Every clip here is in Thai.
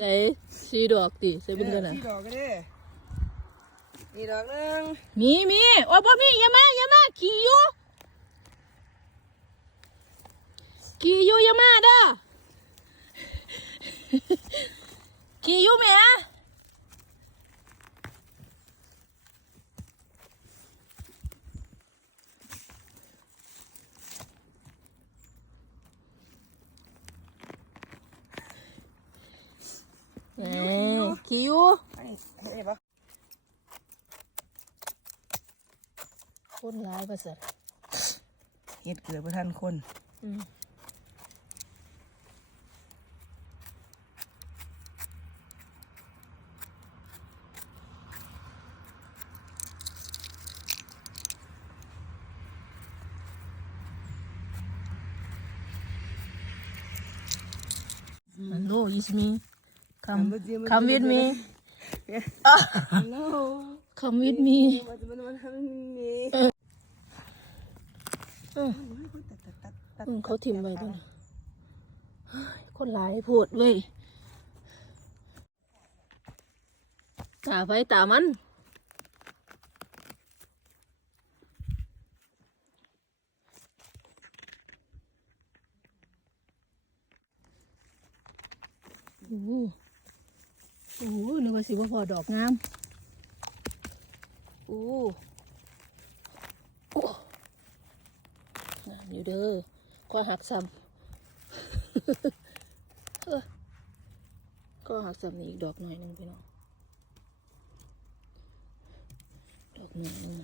ใส่สีดอกติใส่เป็นกันนะสี่ดอกก็ได้นี่ดอกหนึงมีมีโอ้ยบ่มีอย่ามาอย่ามาขี่อยู่ขี่อยู่อย่ามาเด้อขี่อยู่แหม่ เอ้ยขี่อยู่ไอ้เห็นปะคนร้ายประเสริฐเห็ดเกลือประทันคนอืมฮัลโหล is me come come with me no come with me มันมันมันมันมีเอออืมเขาถิ่มไว้ด้วยนะเฮ้ยคนหลายโพดเว้ยตาไปตามัน โอ้ โอ้โหนึกว่าสิว่าพอดอกงามโอ้โอ้งามอยู่เด้อก็หักซ้ำก็หักซ้ำนี่อีกดอกหน่อยหนึงพี่น้องดอกหน่อยหนึง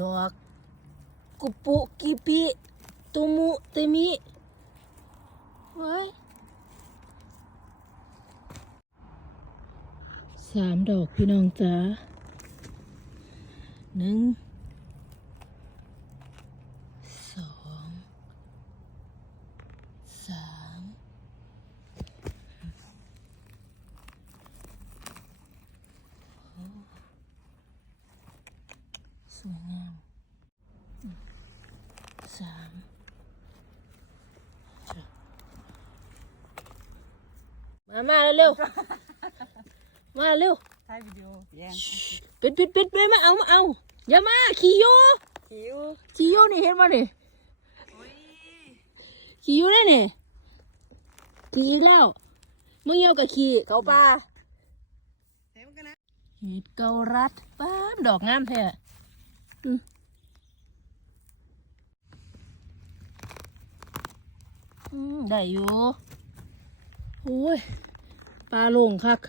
ดอกกุปุกิปิตุมุติมิไว้สามดอกพี่น้องจ๋าหนึ่งสองสามโอ้ สวยงามอืมสามจ้ะมามาเร็วๆมาเร็วถ่ายวิดีโอแย่งปิดปิดปิดไปมาเอามาเอาอย่ามาขี่โยคิวขี่โยนี่เห็นมานี่ขี่โยได้นี่ขี่อีกแล้วมึงเหี่ยวกับขี่เขาป่าเต็มกันนะเห็ดเกาลัดป้ามดอกงามแท้อืมอืม ได้อยู่โอ้ย ปลาโลงคัก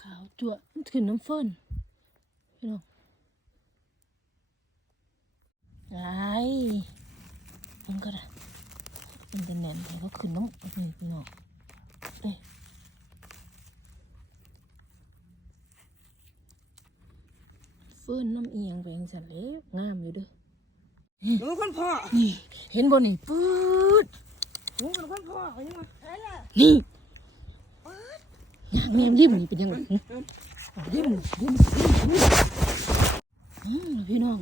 ขาวจั่วขึ้นน้ำเฟินพี่น้องไอ้มันก็ได้มันจะแหนมแต่ก็ขึ้นน้ำนี่พี่น้อง เอ้ยเฟิ่นน้ำเอียงไปยังสันเล็กงามอยู่เด้อหนูคนพ่อ นี่เห็นบ่นี่ปื๊ดหนูคนคนพ่อเขายังไงอะไรล่ะนี่งามแมมริมนี่เป็นยังไงหึริมริมริมริมอืมพี่น้อง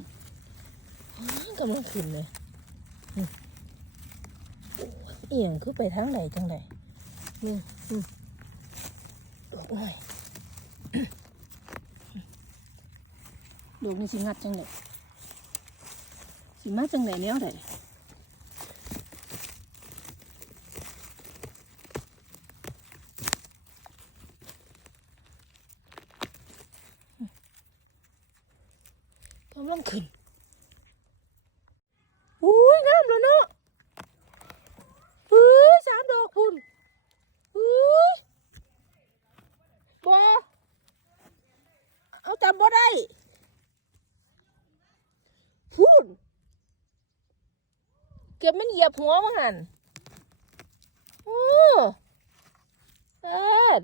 อ้าวกำลังขึ้นเลยอืมโอ้ยเอียงคือไปทางไหนจังไหน นี่อืมโอ้ยลูกนี่สิงัดจังไหนสิมาจังไหนแนวไหนกำลังขึ้น อุ้ยงามแล้วเนาะอุ้ยสามดอกพุ่นอุ้ยบอเอา จำบ่ได้พุ่นเก็บมันเหยียบหัวมั้งหันโอ้แปด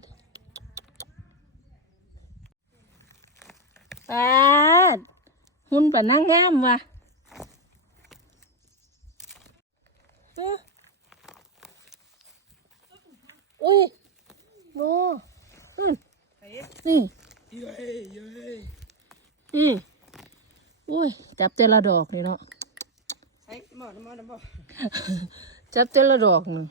แปดหุ่นปะนั่งงามว่ะเอ้ออุ้ยโน่อืมใส่นี่ เย้ยเย้ย อืมอุ้ ยจับเจละดอกนี่เนาะใส่หมอน้ำมันน้ำบ่จับเจละดอกหนึ่ง